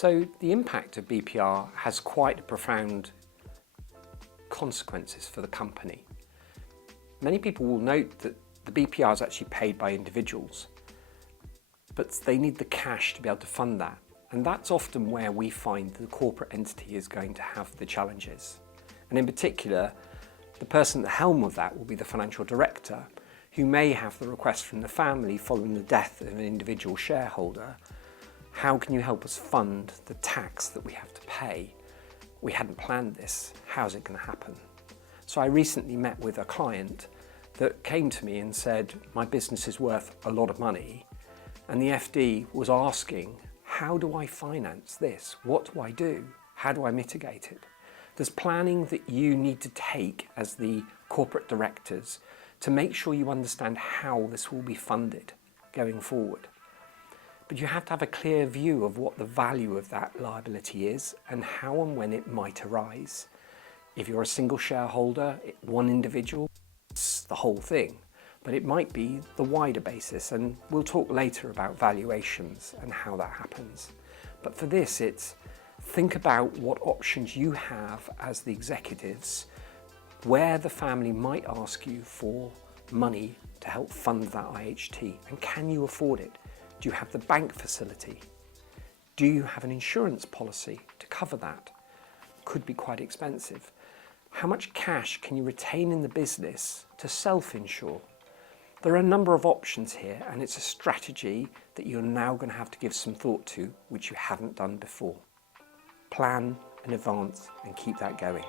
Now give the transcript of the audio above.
So the impact of BPR has quite profound consequences for the company. Many people will note that the BPR is actually paid by individuals, but they need the cash to be able to fund that. And that's often where we find the corporate entity is going to have the challenges. And in particular, the person at the helm of that will be the financial director, who may have the request from the family following the death of an individual shareholder. How can you help us fund the tax that we have to pay? We hadn't planned this. How's it going to happen? So I recently met with a client that came to me and said, my business is worth a lot of money. And the FD was asking, how do I finance this? What do I do? How do I mitigate it? There's planning that you need to take as the corporate directors to make sure you understand how this will be funded going forward. But you have to have a clear view of what the value of that liability is and how and when it might arise. If you're a single shareholder, one individual, it's the whole thing. But it might be the wider basis, and we'll talk later about valuations and how that happens. But for this, it's think about what options you have as the executives, where the family might ask you for money to help fund that IHT, and can you afford it? Do you have the bank facility? Do you have an insurance policy to cover that? Could be quite expensive. How much cash can you retain in the business to self-insure? There are a number of options here, and it's a strategy that you're now going to have to give some thought to, which you haven't done before. Plan in advance and keep that going.